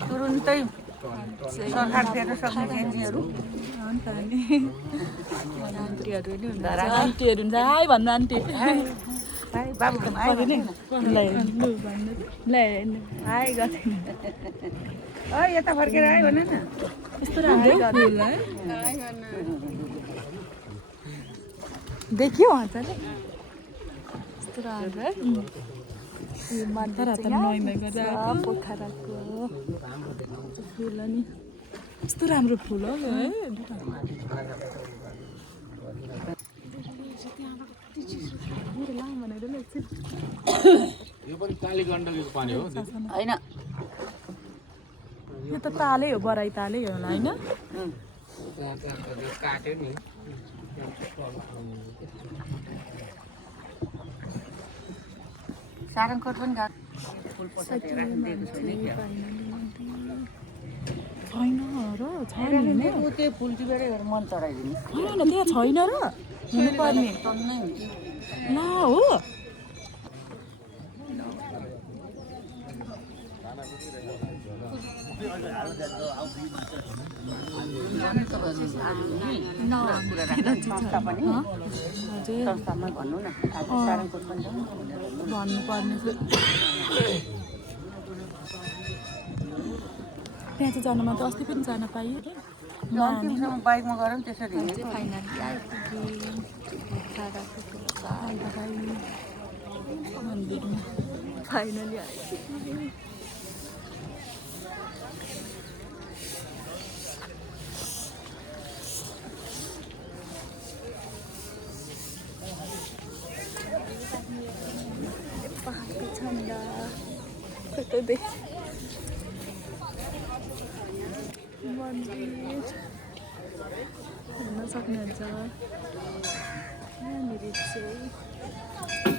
तुरुन्तै सरकार फेर्न सक्ने केन्जीहरू अन्त नि आन्टीहरू नि हुन्छ आन्टीहरू हुन्छ हाई भन्नु आन्टी बाबुको आयो भने हाई गर्दैन यता फर्केर आयो भने न यस्तो राम्रो देखियो मजाले यस्तो राम्रो पोखराको फुल अनि यस्तो राम्रो फुल हो है यो पनि काली गण्डकीको पानी हो होइन यो त तालै हो बराई तालै हो होला होइन काट्यो नि सारङकोट पनि गएको फुल पसार छैन र छैन त्यो फुल टिपेर मन चढाइदिनु होइन त्यहाँ छैन र हुनुपर्ने ल हो संस्थामा भन्नु न सारङकोट पनि भन्नुपर्ने त्यहाँ चाहिँ जानुमा त अस्ति पनि जान पाइयो अन्तिमसम्म बाइकमा गएर पनि त्यसरी फाइनली आइपुग्यो मन्दिरमा फाइनली आइपुग्यो पहाडको ठन्डा कतै देख मन्दिर हेर्न सक्नुहुन्छ यहाँनिर चाहिँ